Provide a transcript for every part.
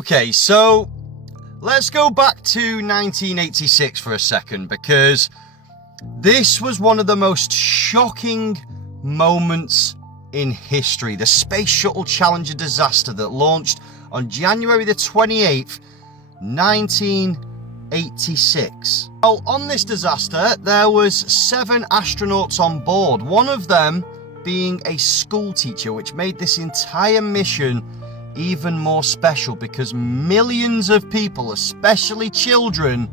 Okay, so let's go back to 1986 for a second, because this was one of the most shocking moments in history. The Space Shuttle Challenger disaster that launched on January the 28th, 1986. Well, on this disaster, there was 7 astronauts on board, one of them being a school teacher, which made this entire mission even more special because millions of people, especially children,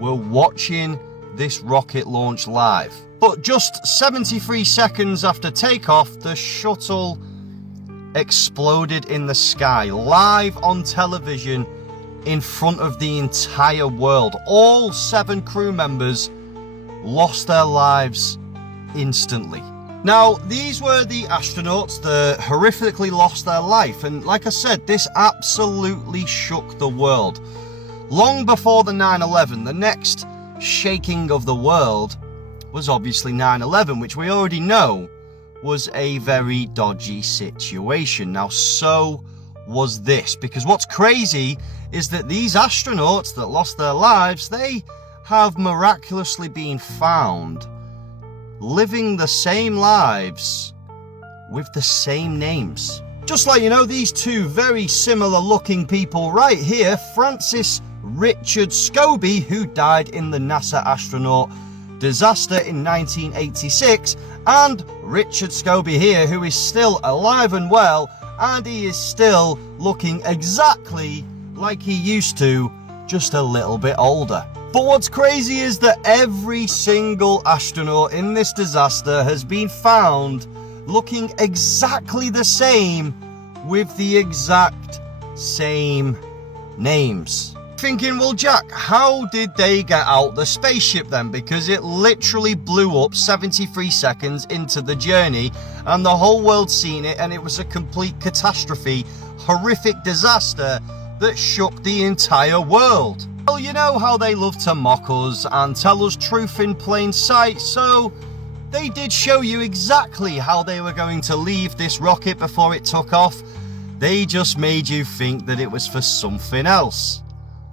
were watching this rocket launch live. But just 73 seconds after takeoff, the shuttle exploded in the sky, live on television in front of the entire world. All 7 crew members lost their lives instantly. Now, these were the astronauts that horrifically lost their life, and like I said, this absolutely shook the world. Long before the 9/11, the next shaking of the world was obviously 9/11, which we already know was a very dodgy situation. Now, so was this, because what's crazy is that these astronauts that lost their lives, they have miraculously been found living the same lives with the same names. Just like, you know, these 2 very similar looking people right here, Francis Richard Scobie, who died in the NASA astronaut disaster in 1986, and Richard Scobie here, who is still alive and well, and he is still looking exactly like he used to, just a little bit older. But what's crazy is that every single astronaut in this disaster has been found looking exactly the same with the exact same names. Thinking, well, Jack, how did they get out the spaceship then? Because it literally blew up 73 seconds into the journey and the whole world seen it, and it was a complete catastrophe, horrific disaster that shook the entire world. Well, you know how they love to mock us and tell us truth in plain sight, so they did show you exactly how they were going to leave this rocket before it took off. They just made you think that it was for something else.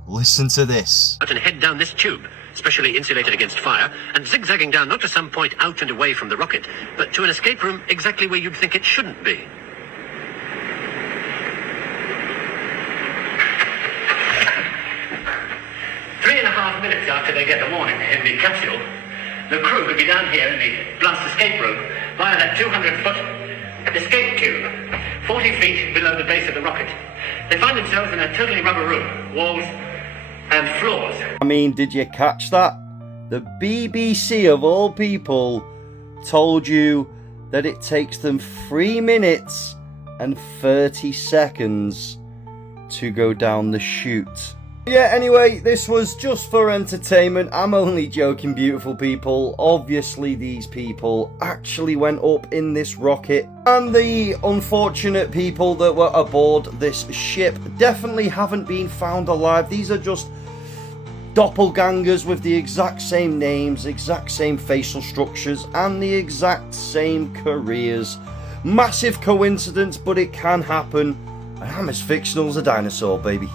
Listen to this. And head down this tube, specially insulated against fire, and zigzagging down not to some point out and away from the rocket, but to an escape room exactly where you'd think it shouldn't be. Three and a half minutes after they get the warning in the capsule, the crew could be down here in the blast escape room via that 200-foot escape tube, 40 feet below the base of the rocket. They find themselves in a totally rubber room, walls and floors. I mean, did you catch that? The BBC, of all people, told you that it takes them 3 minutes and 30 seconds to go down the chute. Yeah, anyway, this was just for entertainment. I'm only joking, beautiful people. Obviously, these people actually went up in this rocket, and the unfortunate people that were aboard this ship definitely haven't been found alive. These are just doppelgangers with the exact same names, exact same facial structures, and the exact same careers. Massive coincidence, but it can happen. And I'm as fictional as a dinosaur, baby.